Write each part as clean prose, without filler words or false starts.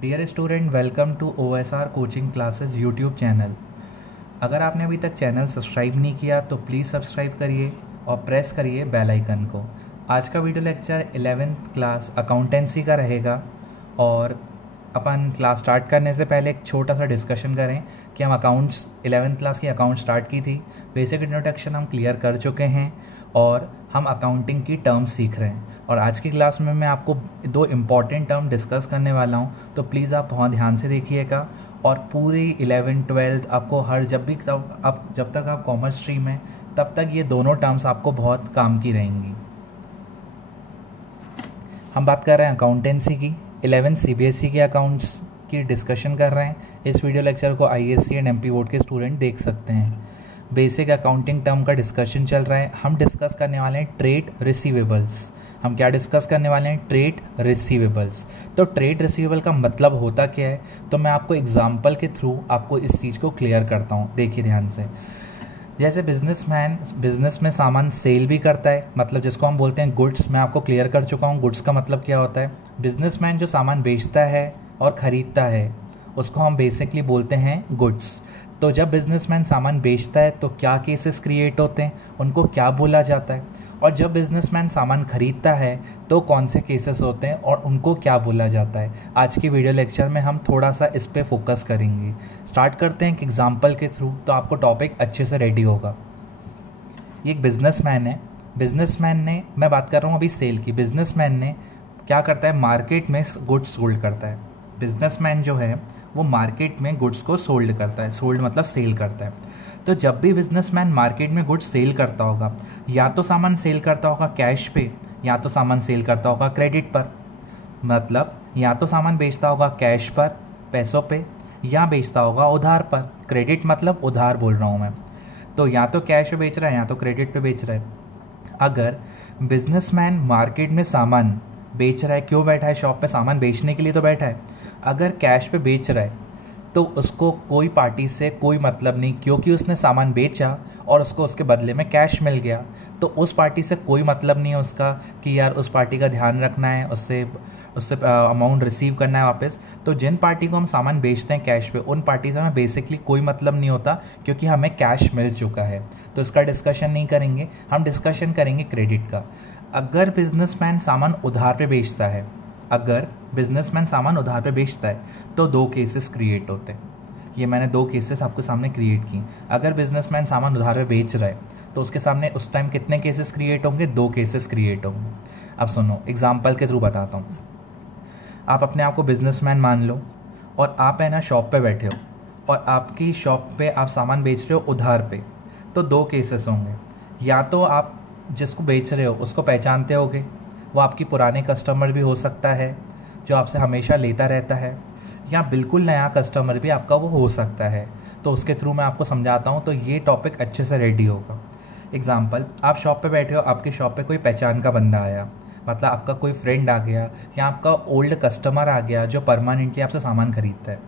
Dear student, welcome to OSR coaching classes YouTube channel. अगर आपने अभी तक चैनल सब्सक्राइब नहीं किया तो प्लीज़ सब्सक्राइब करिए और प्रेस करिए बेल आइकन को। आज का video lecture 11th class accountancy का रहेगा और अपन क्लास स्टार्ट करने से पहले एक छोटा सा डिस्कशन करें कि हम अकाउंट्स 11th क्लास की अकाउंट स्टार्ट की थी। बेसिक इंट्रोडक्शन हम क्लियर कर चुके हैं और हम अकाउंटिंग की टर्म्स सीख रहे हैं। और आज की क्लास में मैं आपको दो इम्पॉर्टेंट टर्म डिस्कस करने वाला हूं, तो प्लीज़ आप बहुत ध्यान से देखिएगा। और पूरी 11th 12th आपको जब तक आप कॉमर्स स्ट्रीम में तब तक ये दोनों टर्म्स आपको बहुत काम की रहेंगी। हम बात कर रहे हैं अकाउंटेंसी की। 11th CBSE के अकाउंट्स की डिस्कशन कर रहे हैं। इस वीडियो लेक्चर को ISC एंड MP बोर्ड के स्टूडेंट देख सकते हैं। बेसिक अकाउंटिंग टर्म का डिस्कशन चल रहा है। हम डिस्कस करने वाले हैं ट्रेड रिसीवेबल्स। हम क्या डिस्कस करने वाले हैं? Trade receivables. तो ट्रेड रिसीवेबल का मतलब होता क्या है, तो मैं आपको एग्जांपल के थ्रू आपको इस चीज़ को क्लियर करता हूँ। देखिए ध्यान से। जैसे बिजनेसमैन बिजनेस में सामान सेल भी करता है, मतलब जिसको हम बोलते हैं गुड्स। मैं आपको क्लियर कर चुका हूँ गुड्स का मतलब क्या होता है। बिजनेसमैन जो सामान बेचता है और ख़रीदता है उसको हम बेसिकली बोलते हैं गुड्स। तो जब बिजनेसमैन सामान बेचता है तो क्या केसेस क्रिएट होते हैं, उनको क्या बोला जाता है। और जब बिजनेसमैन सामान खरीदता है तो कौन से केसेस होते हैं और उनको क्या बोला जाता है। आज की वीडियो लेक्चर में हम थोड़ा सा इस पे फोकस करेंगे। स्टार्ट करते हैं एक एग्जांपल के थ्रू, तो आपको टॉपिक अच्छे से रेडी होगा। ये एक बिजनेसमैन है। बिजनेसमैन ने, मैं बात कर रहा हूँ अभी सेल की। बिजनेसमैन ने क्या करता है, मार्केट में गुड्स सोल्ड करता है। बिजनेसमैन जो है वो मार्केट में गुड्स को सोल्ड करता है। सोल्ड मतलब सेल करता है। तो जब भी बिजनेसमैन मार्केट में गुड्स सेल करता होगा, या तो सामान सेल करता होगा कैश पे, या तो सामान सेल करता होगा क्रेडिट पर। मतलब या तो सामान बेचता होगा कैश पर, पैसों पे, या बेचता होगा उधार पर। क्रेडिट मतलब उधार बोल रहा हूँ मैं। तो या तो कैश पे बेच रहा है या तो क्रेडिट पे बेच रहा है। अगर बिजनेसमैन मार्केट में सामान बेच रहा है, क्यों बैठा है शॉप पे? सामान बेचने के लिए तो बैठा है। अगर कैश पे बेच रहा है तो उसको कोई पार्टी से कोई मतलब नहीं, क्योंकि उसने सामान बेचा और उसको उसके बदले में कैश मिल गया। तो उस पार्टी से कोई मतलब नहीं है उसका कि यार उस पार्टी का ध्यान रखना है, उससे अमाउंट रिसीव करना है वापस। तो जिन पार्टी को हम सामान बेचते हैं कैश पे, उन पार्टी से हमें बेसिकली कोई मतलब नहीं होता, क्योंकि हमें कैश मिल चुका है। तो इसका डिस्कशन नहीं करेंगे, हम डिस्कशन करेंगे क्रेडिट का। अगर बिजनेसमैन सामान उधार पे बेचता है, अगर बिजनेसमैन सामान उधार पे बेचता है तो दो केसेस क्रिएट होते हैं। ये मैंने दो केसेस आपके सामने क्रिएट की। अगर बिजनेसमैन सामान उधार पे बेच रहा है तो उसके सामने उस टाइम कितने केसेस क्रिएट होंगे? दो केसेस क्रिएट होंगे। अब सुनो, एग्जांपल के थ्रू बताता हूँ। आप अपने आप को बिजनेसमैन मान लो और आप है ना शॉप पे बैठे हो और आपकी शॉप पे आप सामान बेच रहे हो उधार पे। तो दो केसेस होंगे। या तो आप जिसको बेच रहे हो उसको पहचानते होगे, वो आपकी पुराने कस्टमर भी हो सकता है जो आपसे हमेशा लेता रहता है, या बिल्कुल नया कस्टमर भी आपका वो हो सकता है। तो उसके थ्रू मैं आपको समझाता हूँ तो ये टॉपिक अच्छे से रेडी होगा। एग्जाम्पल, आप शॉप पे बैठे हो, आपकी शॉप पे कोई पहचान का बंदा आया, मतलब आपका कोई फ्रेंड आ गया या आपका ओल्ड कस्टमर आ गया जो परमानेंटली आपसे सामान खरीदता है।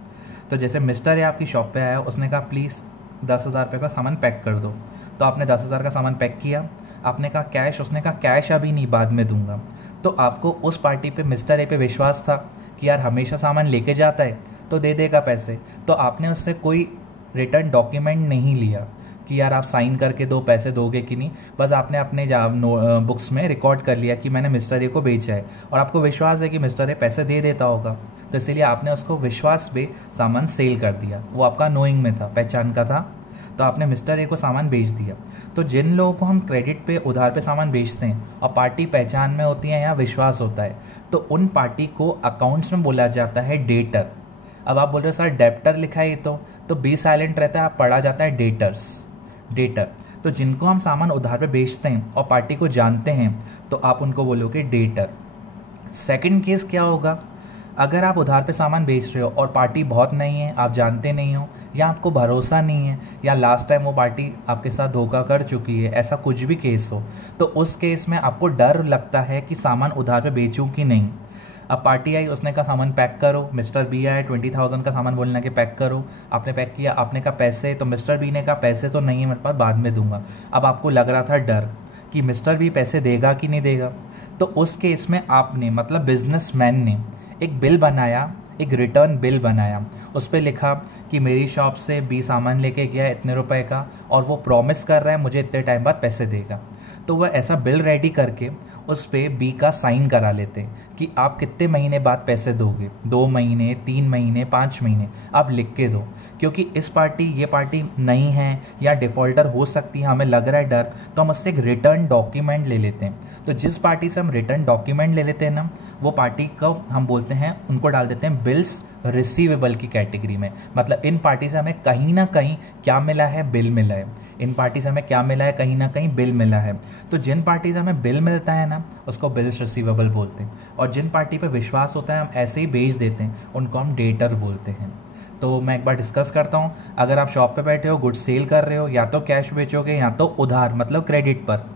तो जैसे मिस्टर है आपकी शॉप पे आया, उसने कहा प्लीज़ 10,000 रुपये का सामान पैक कर दो। तो आपने 10,000 का सामान पैक किया। आपने कहा कैश, उसने कहा कैश अभी नहीं, बाद में दूंगा। तो आपको उस पार्टी पे, मिस्टर ए पे विश्वास था कि यार हमेशा सामान लेके जाता है तो दे देगा पैसे। तो आपने उससे कोई रिटर्न डॉक्यूमेंट नहीं लिया कि यार आप साइन करके दो, पैसे दोगे कि नहीं। बस आपने अपने बुक्स में रिकॉर्ड कर लिया कि मैंने मिस्टर ए को बेचा है और आपको विश्वास है कि मिस्टर ए पैसे दे देता होगा। तो इसीलिए आपने उसको विश्वास पे सामान सेल कर दिया। वो आपका नोइंग में था, पहचान का था, तो आपने मिस्टर ए को सामान बेच दिया। तो जिन लोगों को हम क्रेडिट पे, उधार पे सामान बेचते हैं और पार्टी पहचान में होती है या विश्वास होता है, तो उन पार्टी को अकाउंट्स में बोला जाता है डेटर। अब आप बोल रहे हो सर डेप्टर लिखा है तो बी साइलेंट रहता है, आप पढ़ा जाता है डेटर्स, डेटर। तो जिनको हम सामान उधार पे बेचते हैं और पार्टी को जानते हैं तो आप उनको बोलोगे डेटर। सेकंड केस क्या होगा? अगर आप उधार पे सामान बेच रहे हो और पार्टी बहुत नहीं है, आप जानते नहीं हो, या आपको भरोसा नहीं है, या लास्ट टाइम वो पार्टी आपके साथ धोखा कर चुकी है, ऐसा कुछ भी केस हो, तो उस केस में आपको डर लगता है कि सामान उधार पे बेचूं कि नहीं। अब पार्टी आई, उसने कहा सामान पैक करो। मिस्टर बी आया, 20,000 का सामान बोलने के पैक करो। आपने पैक किया, आपने कहा पैसे, तो मिस्टर बी ने कहा पैसे तो नहीं है मेरे पास, बाद में दूंगा। अब आपको लग रहा था डर कि मिस्टर बी पैसे देगा कि नहीं देगा। तो उस केस में आपने, मतलब बिजनेसमैन ने, एक बिल बनाया एक रिटर्न बिल बनाया, उस पर लिखा कि मेरी शॉप से बी सामान लेके गया इतने रुपए का और वो प्रॉमिस कर रहा है मुझे इतने टाइम बाद पैसे देगा, तो वह ऐसा बिल रेडी करके उस पर बी का साइन करा लेते कि आप कितने महीने बाद पैसे दोगे, 2 महीने, 3 महीने, 5 महीने, आप लिख के दो। क्योंकि ये पार्टी नहीं है या डिफ़ॉल्टर हो सकती है, हमें लग रहा है डर, तो हम उससे एक रिटर्न डॉक्यूमेंट ले लेते हैं। तो जिस पार्टी से हम रिटर्न डॉक्यूमेंट ले लेते हैं ना, वो पार्टी को हम बोलते हैं, उनको डाल देते हैं बिल्स रिसीवेबल की कैटेगरी में। मतलब इन पार्टी से हमें कहीं ना कहीं क्या मिला है, बिल मिला है। इन पार्टी से हमें क्या मिला है, कहीं ना कहीं बिल मिला है। तो जिन पार्टी से हमें बिल मिलता है ना, उसको बिल्स रिसीवेबल बोलते हैं। और जिन पार्टी पे विश्वास होता है हम ऐसे ही बेच देते हैं, उनको हम डेटर बोलते हैं। तो मैं एक बार डिस्कस करता हूँ। अगर आप शॉप पे बैठे हो, गुड्स सेल कर रहे हो, या तो कैश बेचोगे या तो उधार मतलब क्रेडिट पर।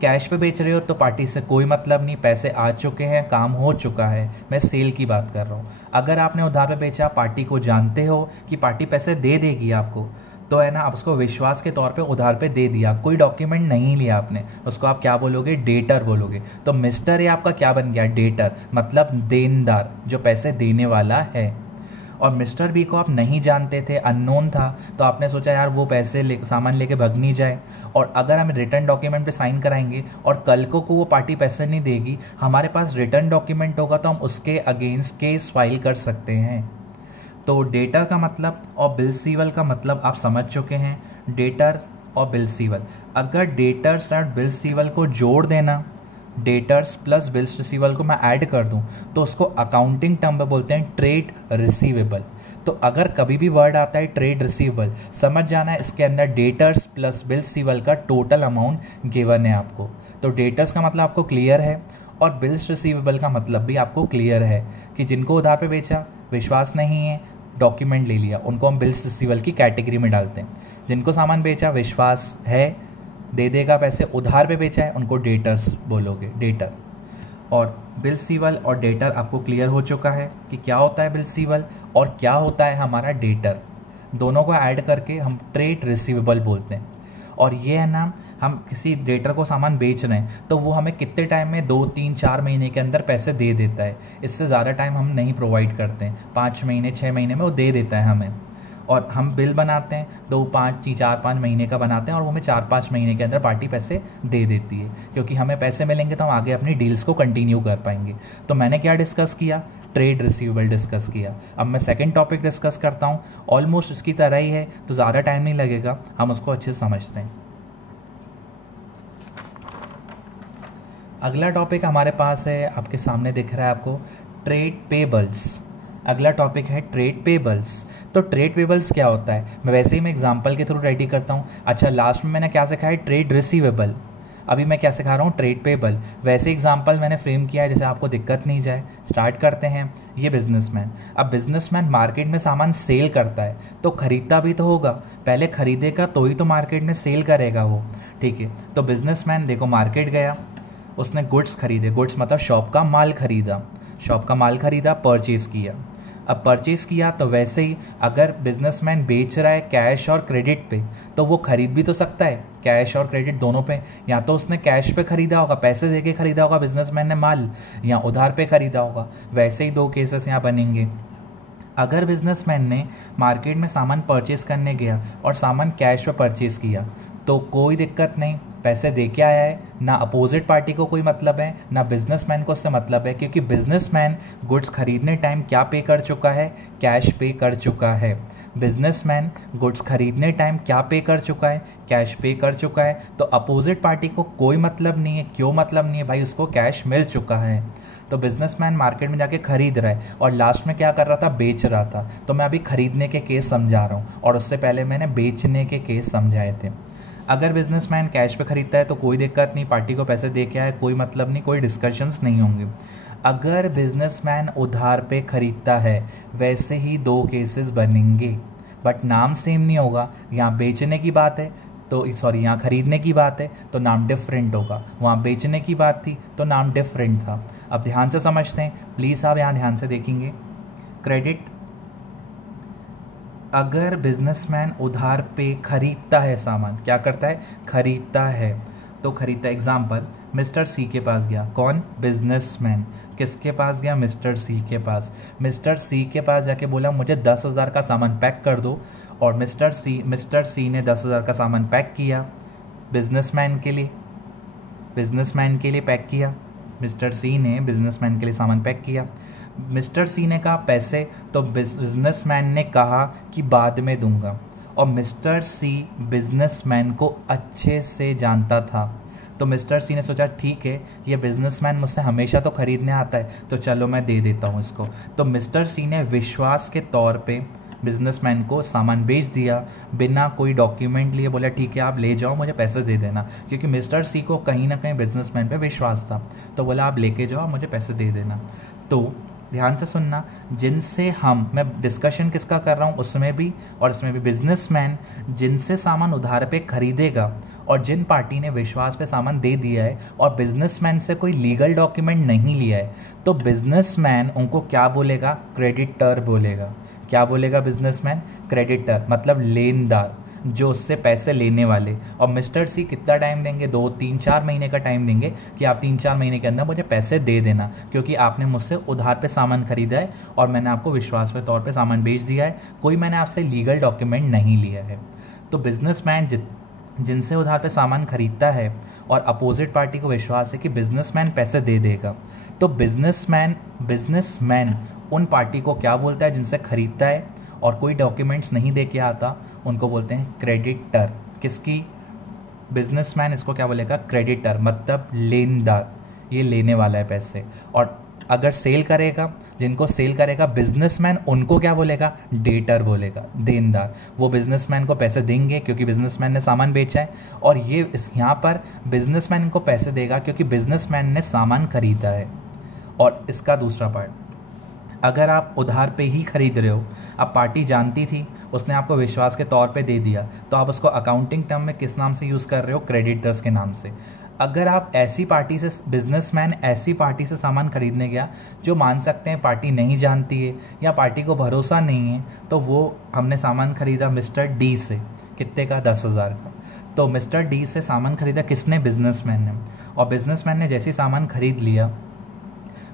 कैश पे बेच रहे हो तो पार्टी से कोई मतलब नहीं, पैसे आ चुके हैं, काम हो चुका है, मैं सेल की बात कर रहा हूँ। अगर आपने उधार पे बेचा, पार्टी को जानते हो कि पार्टी पैसे दे देगी आपको, तो है ना, आप उसको विश्वास के तौर पे उधार पे दे दिया, कोई डॉक्यूमेंट नहीं लिया आपने, उसको आप क्या बोलोगे, डेटर बोलोगे। तो मिस्टर ये आपका क्या बन गया, डेटर, मतलब देनदार, जो पैसे देने वाला है। और मिस्टर बी को आप नहीं जानते थे, अननोन था, तो आपने सोचा यार वो सामान लेके भग नहीं जाए। और अगर हम रिटर्न डॉक्यूमेंट पे साइन कराएंगे और कल को वो पार्टी पैसे नहीं देगी, हमारे पास रिटर्न डॉक्यूमेंट होगा तो हम उसके अगेंस्ट केस फाइल कर सकते हैं। तो डेटर का मतलब और बिल सीवल का मतलब आप समझ चुके हैं। डेटर और बिल सीवल, अगर डेटर्स और बिल सीवल को जोड़ देना, डेटर्स प्लस बिल्स रिसीवेबल को मैं ऐड कर दूं, तो उसको अकाउंटिंग टर्म में बोलते हैं ट्रेड रिसीवेबल। तो अगर कभी भी वर्ड आता है ट्रेड रिसीवेबल, समझ जाना है इसके अंदर डेटर्स प्लस बिल्स रिसीवेबल का टोटल अमाउंट गिवन है आपको। तो डेटर्स का मतलब आपको क्लियर है और बिल्स रिसीवेबल का मतलब भी आपको क्लियर है कि जिनको उधार पे बेचा, विश्वास नहीं है, डॉक्यूमेंट ले लिया, उनको हम बिल्स रिसीवेबल की कैटेगरी में डालते हैं। जिनको सामान बेचा, विश्वास है, दे देगा पैसे, उधार पे बेचा है, उनको डेटर्स बोलोगे, डेटर। और बिल सीवल और डेटर आपको क्लियर हो चुका है कि क्या होता है बिल सीवल और क्या होता है हमारा डेटर। दोनों को ऐड करके हम ट्रेड रिसीवेबल बोलते हैं। और ये है ना, हम किसी डेटर को सामान बेच रहे हैं तो वो हमें कितने टाइम में, 2, 3, 4 महीने के अंदर पैसे दे देता है। इससे ज़्यादा टाइम हम नहीं प्रोवाइड करते हैं, 5 महीने 6 महीने में वो दे देता है हमें। और हम बिल बनाते हैं 2, 5, 4-5 महीने का बनाते हैं और वो हमें 4-5 महीने के अंदर पार्टी पैसे दे देती है, क्योंकि हमें पैसे मिलेंगे तो हम आगे अपनी डील्स को कंटिन्यू कर पाएंगे। तो मैंने क्या डिस्कस किया, ट्रेड रिसीवेबल डिस्कस किया। अब मैं सेकंड टॉपिक डिस्कस करता हूँ, ऑलमोस्ट इसकी तरह ही है, तो ज़्यादा टाइम नहीं लगेगा, हम उसको अच्छे से समझते हैं। अगला टॉपिक हमारे पास है, आपके सामने दिख रहा है आपको, ट्रेड पेबल्स। अगला टॉपिक है ट्रेड पेबल्स। तो ट्रेड पेबल्स क्या होता है, मैं वैसे ही मैं एग्जांपल के थ्रू रेडी करता हूँ। अच्छा, लास्ट में मैंने क्या सिखाया, ट्रेड रिसीवेबल। अभी मैं क्या सिखा रहा हूँ, ट्रेड पेबल। वैसे एग्जांपल मैंने फ्रेम किया है, जैसे आपको दिक्कत नहीं जाए। स्टार्ट करते हैं। ये बिजनेसमैन, अब बिजनेसमैन मार्केट में सामान सेल करता है तो खरीदता भी तो होगा, पहले खरीदेगा तो ही तो मार्केट में सेल करेगा वो, ठीक है। तो बिजनेसमैन देखो मार्केट गया, उसने गुड्स खरीदे, गुड्स मतलब शॉप का माल खरीदा, शॉप का माल खरीदा, परचेज किया। अब परचेज किया तो वैसे ही अगर बिजनेसमैन बेच रहा है कैश और क्रेडिट पे, तो वो खरीद भी तो सकता है, कैश और क्रेडिट दोनों पे। या तो उसने कैश पे खरीदा होगा, पैसे देके खरीदा होगा बिजनेसमैन ने माल, या उधार पे खरीदा होगा। वैसे ही 2 केसेस यहाँ बनेंगे। अगर बिजनेसमैन ने मार्केट में सामान परचेज करने गया और सामान कैश पे परचेज किया तो कोई दिक्कत नहीं, पैसे दे के आया है, ना अपोजिट पार्टी को कोई मतलब है, ना बिजनेसमैन को उससे मतलब है, क्योंकि बिजनेसमैन गुड्स खरीदने टाइम क्या पे कर चुका है, कैश पे कर चुका है। बिजनेसमैन गुड्स खरीदने टाइम क्या पे कर चुका है, कैश पे कर चुका है। तो अपोजिट पार्टी को कोई मतलब नहीं है। क्यों मतलब नहीं है भाई, उसको कैश मिल चुका है। तो बिजनेसमैन मार्केट में जाके खरीद रहा है और लास्ट में क्या कर रहा था, बेच रहा था। तो मैं अभी खरीदने के केस समझा रहा हूँ और उससे पहले मैंने बेचने के केस समझाए थे। अगर बिजनेसमैन कैश पे खरीदता है तो कोई दिक्कत नहीं, पार्टी को पैसे दे के आए, कोई मतलब नहीं, कोई डिस्कशंस नहीं होंगे। अगर बिजनेसमैन उधार पे खरीदता है, वैसे ही 2 केसेस बनेंगे, बट नाम सेम नहीं होगा। यहाँ बेचने की बात है तो सॉरी, यहाँ खरीदने की बात है तो नाम डिफरेंट होगा, वहाँ बेचने की बात थी तो नाम डिफरेंट था। अब ध्यान से समझते हैं प्लीज़, आप यहाँ ध्यान से देखेंगे। क्रेडिट, अगर बिजनेसमैन उधार पे खरीदता है सामान, क्या करता है, खरीदता है, तो खरीदता। एग्जाम्पल, मिस्टर सी के पास गया। कौन? बिजनेसमैन। किसके पास गया? मिस्टर सी के पास। मिस्टर सी के पास जाके बोला मुझे 10,000 का सामान पैक कर दो, और मिस्टर सी ने 10,000 का सामान पैक किया बिजनेसमैन के लिए पैक किया। मिस्टर सी ने बिजनेसमैन के लिए सामान पैक किया। मिस्टर सी ने कहा पैसे, तो बिजनेसमैन ने कहा कि बाद में दूंगा, और मिस्टर सी बिजनेसमैन को अच्छे से जानता था। तो मिस्टर सी ने सोचा ठीक है, ये बिजनेसमैन मुझसे हमेशा तो खरीदने आता है, तो चलो मैं दे देता हूँ इसको। तो मिस्टर सी ने विश्वास के तौर पे बिजनेसमैन को सामान बेच दिया, बिना कोई डॉक्यूमेंट लिए। बोला ठीक है आप ले जाओ, मुझे पैसे दे देना, क्योंकि मिस्टर सी को कहीं ना कहीं बिजनेसमैन पे विश्वास था। तो बोला आप लेके जाओ, मुझे पैसे दे देना। तो ध्यान से सुनना, जिनसे मैं डिस्कशन किसका कर रहा हूँ उसमें भी और इसमें भी, बिजनेसमैन जिनसे सामान उधार पे खरीदेगा और जिन पार्टी ने विश्वास पे सामान दे दिया है और बिजनेसमैन से कोई लीगल डॉक्यूमेंट नहीं लिया है, तो बिजनेसमैन उनको क्या बोलेगा? क्रेडिटर बोलेगा। क्या बोलेगा बिजनेसमैन? क्रेडिटर, मतलब लेनदार, जो उससे पैसे लेने वाले। और मिस्टर सी कितना टाइम देंगे? 2, 3, 4 महीने का टाइम देंगे कि आप 3-4 महीने के अंदर मुझे पैसे दे देना, क्योंकि आपने मुझसे उधार पे सामान खरीदा है और मैंने आपको विश्वास पे तौर पे सामान बेच दिया है, कोई मैंने आपसे लीगल डॉक्यूमेंट नहीं लिया है। तो बिजनेसमैन जिनसे उधार पे सामान खरीदता है और अपोजिट पार्टी को विश्वास है कि बिजनेसमैन पैसे दे देगा, तो बिजनेसमैन उन पार्टी को क्या बोलता है जिनसे खरीदता है और कोई डॉक्यूमेंट्स नहीं दे के आता, उनको बोलते हैं क्रेडिटर। किसकी? बिजनेसमैन इसको क्या बोलेगा? क्रेडिटर, मतलब लेनदार, ये लेने वाला है पैसे। और अगर सेल करेगा, जिनको सेल करेगा बिजनेसमैन, उनको क्या बोलेगा? डेटर बोलेगा, देनदार। वो बिजनेसमैन को पैसे देंगे क्योंकि बिजनेसमैन ने सामान बेचा है, और ये यहाँ पर बिजनेसमैन इनको पैसे देगा क्योंकि बिजनेसमैन ने सामान खरीदा है। और इसका दूसरा पार्ट, अगर आप उधार पे ही खरीद रहे हो, अब पार्टी जानती थी, उसने आपको विश्वास के तौर पे दे दिया, तो आप उसको अकाउंटिंग टर्म में किस नाम से यूज़ कर रहे हो? क्रेडिटर्स के नाम से। अगर आप ऐसी पार्टी से, बिजनेसमैन ऐसी पार्टी से सामान खरीदने गया जो मान सकते हैं पार्टी नहीं जानती है या पार्टी को भरोसा नहीं है, तो वो हमने सामान खरीदा मिस्टर डी से, कितने का? 10,000 का। तो मिस्टर डी से सामान खरीदा किसने? बिजनेसमैन ने। और बिजनेसमैन ने जैसे सामान खरीद लिया,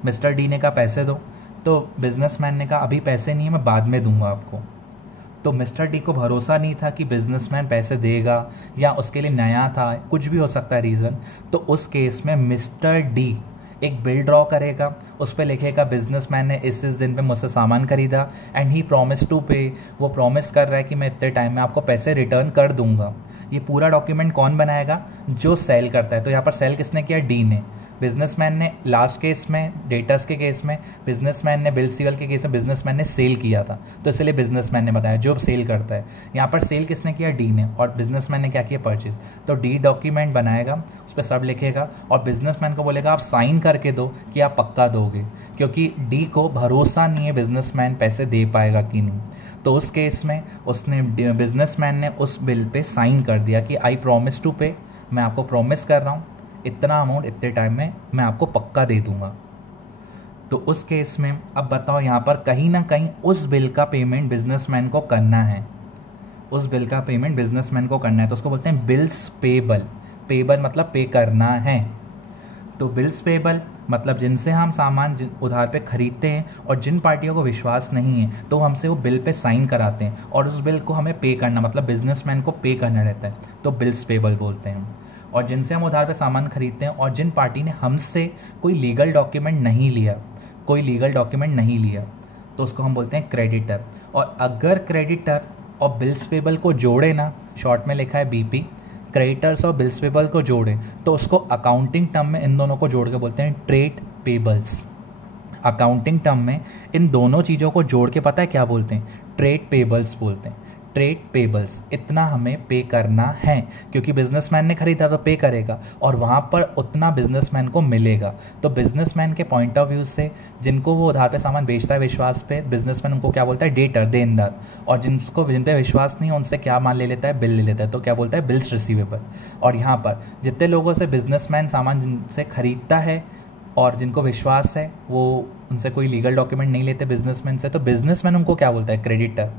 मिस्टर डी ने कहा पैसे दो, तो बिजनेसमैन ने कहा अभी पैसे नहीं है, मैं बाद में दूंगा आपको। तो मिस्टर डी को भरोसा नहीं था कि बिजनेसमैन पैसे देगा, या उसके लिए नया था, कुछ भी हो सकता है रीज़न। तो उस केस में मिस्टर डी एक बिल ड्रॉ करेगा, उस पर लिखेगा बिजनेसमैन ने इस दिन पे मुझसे सामान खरीदा एंड ही प्रॉमिस टू पे। वो प्रॉमिस कर रहा है कि मैं इतने टाइम में आपको पैसे रिटर्न कर दूंगा। ये पूरा डॉक्यूमेंट कौन बनाएगा? जो सेल करता है। तो यहाँ पर सेल किसने किया? डी ने। बिजनेसमैन ने लास्ट केस में, डेटर्स के केस में बिजनेसमैन ने, बिल सीवल के केस में बिजनेसमैन ने सेल किया था, तो इसलिए बिजनेसमैन ने बताया जो सेल करता है। यहाँ पर सेल किसने किया? डी ने। और बिजनेसमैन ने क्या किया? परचेज। तो डी डॉक्यूमेंट बनाएगा, उस पर सब लिखेगा और बिजनेसमैन को बोलेगा आप साइन करके दो कि आप पक्का दोगे, क्योंकि डी को भरोसा नहीं है बिजनेसमैन पैसे दे पाएगा कि नहीं। तो उस केस में बिजनेसमैन ने उस बिल पे साइन कर दिया कि आई प्रॉमिस टू पे, मैं आपको प्रॉमिस कर रहा हूँ इतना अमाउंट इतने टाइम में मैं आपको पक्का दे दूंगा। तो उस केस में अब बताओ, यहाँ पर कहीं ना कहीं उस बिल का पेमेंट बिजनेसमैन को करना है, उस बिल का पेमेंट बिजनेसमैन को करना है, तो उसको बोलते हैं बिल्स पेबल। पेबल मतलब पे करना है। तो बिल्स पेबल मतलब जिनसे हम सामान उधार पे खरीदते हैं और जिन पार्टियों को विश्वास नहीं है, तो हमसे वो बिल पे साइन कराते हैं और उस बिल को हमें पे करना, मतलब बिजनेसमैन को पे करना रहता है, तो बिल्स पेबल बोलते हैं। और जिनसे हम उधार पे सामान खरीदते हैं और जिन पार्टी ने हमसे कोई लीगल डॉक्यूमेंट नहीं लिया, तो उसको हम बोलते हैं क्रेडिटर। और अगर क्रेडिटर और बिल्स पेबल को जोड़े ना, शॉर्ट में लिखा है बीपी, क्रेडिटर्स और बिल्स पेबल को जोड़े, तो उसको अकाउंटिंग टर्म में इन दोनों को जोड़ के बोलते हैं ट्रेड पेबल्स। अकाउंटिंग टर्म में इन दोनों चीज़ों को जोड़ के पता है क्या बोलते हैं? ट्रेड पेबल्स बोलते हैं। ट्रेड पेबल्स, इतना हमें पे करना है, क्योंकि बिजनेसमैन ने खरीदा तो पे करेगा और वहाँ पर उतना बिजनेसमैन को मिलेगा। तो बिजनेसमैन के पॉइंट ऑफ व्यू से जिनको वो उधार पे सामान बेचता है विश्वास पे, बिजनेसमैन उनको क्या बोलता है? डेटर, देनदार। और जिन पे विश्वास नहीं है उनसे क्या मान ले लेता है? बिल ले लेता है, तो क्या बोलता है? Bills receivable. और यहाँ पर जितने लोगों से बिजनेसमैन सामान जिनसे खरीदता है और जिनको विश्वास है, वो उनसे कोई लीगल डॉक्यूमेंट नहीं लेते बिजनेसमैन से, तो बिजनेसमैन उनको क्या बोलता है? क्रेडिटर।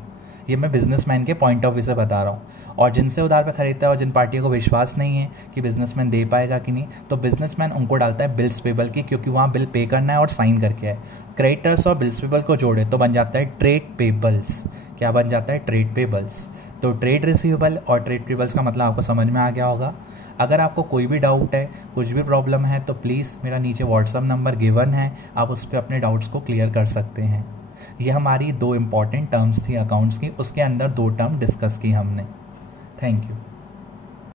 ये मैं बिजनेसमैन के पॉइंट ऑफ व्यू से बता रहा हूँ। और जिनसे उधार पे खरीदता है और जिन पार्टियों को विश्वास नहीं है कि बिजनेसमैन दे पाएगा कि नहीं, तो बिजनेसमैन उनको डालता है बिल्स पेबल की, क्योंकि वहाँ बिल पे करना है और साइन करके है। क्रेडिटर्स और बिल्स पेबल को जोड़े तो बन जाता है ट्रेड पेबल्स। क्या बन जाता है? Trade payables. तो ट्रेड रिसीवेबल और ट्रेड पेबल्स का मतलब आपको समझ में आ गया होगा। अगर आपको कोई भी डाउट है, कुछ भी प्रॉब्लम है, तो प्लीज़ मेरा नीचे व्हाट्सअप नंबर गिवन है, आप उस पर अपने डाउट्स को क्लियर कर सकते हैं। ये हमारी 2 इम्पॉर्टेंट टर्म्स थी अकाउंट्स की, उसके अंदर 2 टर्म डिस्कस की हमने। Thank you.